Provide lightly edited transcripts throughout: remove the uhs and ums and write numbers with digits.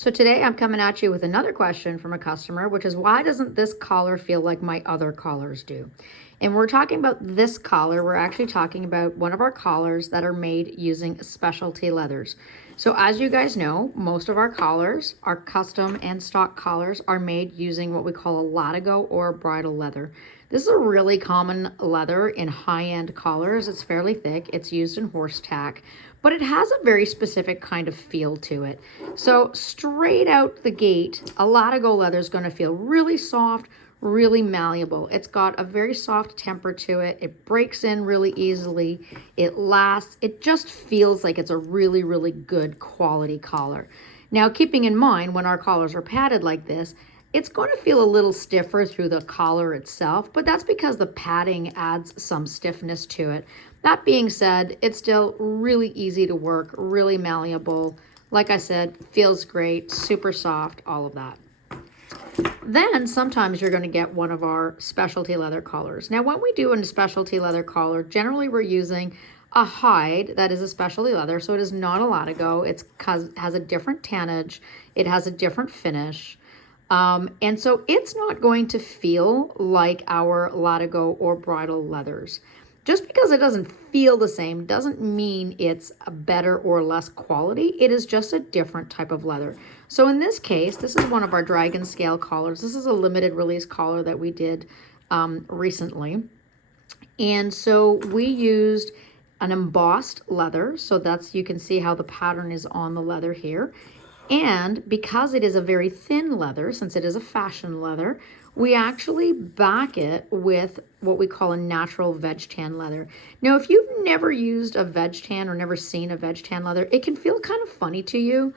So today I'm coming at you with another question from a customer, which is why doesn't this collar feel like my other collars do? And we're talking about this collar. We're actually talking about one of our collars that are made using specialty leathers. So as you guys know, most of our collars, our custom and stock collars, are made using what we call a Latigo or bridle leather. This is a really common leather in high-end collars. It's fairly thick. It's used in horse tack, but it has a very specific kind of feel to it. So straight out the gate, a Latigo leather is going to feel really soft, really malleable. It's got a very soft temper to it. It breaks in really easily. It lasts. It just feels like it's a really, really good quality collar. Now, keeping in mind when our collars are padded like this, it's going to feel a little stiffer through the collar itself, but that's because the padding adds some stiffness to it. That being said, it's still really easy to work, really malleable. Like I said, feels great, super soft, all of that. Then sometimes you're going to get one of our specialty leather collars. Now, when we do a specialty leather collar, generally we're using a hide that is a specialty leather, so it is not a Latigo. It has a different tannage. It has a different finish. And so it's not going to feel like our Latigo or bridle leathers. Just because it doesn't feel the same doesn't mean it's a better or less quality. It is just a different type of leather. So in this case, this is one of our dragon scale collars. This is a limited release collar that we did recently. And so we used an embossed leather. So that's, you can see how the pattern is on the leather here. And because it is a very thin leather, since it is a fashion leather, we actually back it with what we call a natural veg tan leather. Now, if you've never used a veg tan or never seen a veg tan leather, it can feel kind of funny to you.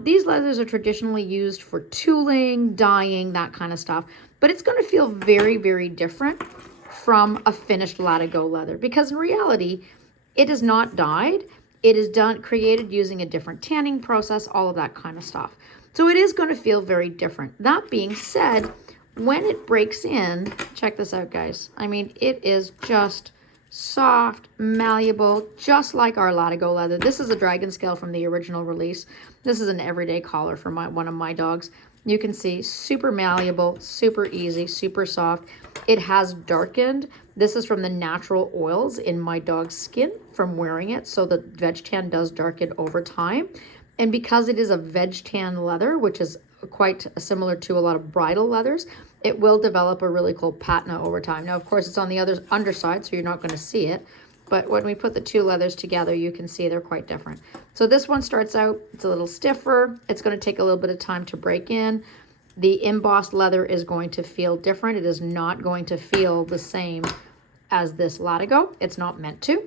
These leathers are traditionally used for tooling, dyeing, that kind of stuff, but it's going to feel very, very different from a finished Latigo leather because in reality, it is not dyed. It is created using a different tanning process, all of that kind of stuff. So it is going to feel very different. That being said, when it breaks in, check this out, guys. I mean, it is just soft, malleable, just like our Latigo leather. This is a dragon scale from the original release. This is an everyday collar for one of my dogs. You can see super malleable, super easy, super soft. It has darkened. This is from the natural oils in my dog's skin from wearing it. So the veg tan does darken over time. And because it is a veg tan leather, which is quite similar to a lot of bridle leathers, it will develop a really cool patina over time. Now, of course, it's on the other underside, so you're not going to see it. But when we put the two leathers together, you can see they're quite different. So this one starts out, it's a little stiffer. It's going to take a little bit of time to break in. The embossed leather is going to feel different. It is not going to feel the same as this Latigo. It's not meant to.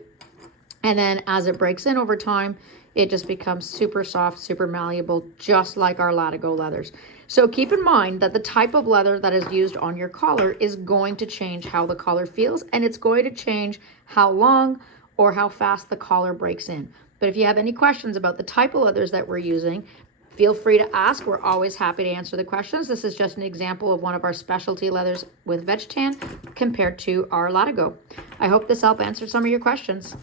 And then as it breaks in over time, it just becomes super soft, super malleable, just like our Latigo leathers. So keep in mind that the type of leather that is used on your collar is going to change how the collar feels, and it's going to change how long or how fast the collar breaks in. But if you have any questions about the type of leathers that we're using, feel free to ask. We're always happy to answer the questions. This is just an example of one of our specialty leathers with veg tan compared to our Latigo. I hope this helped answer some of your questions.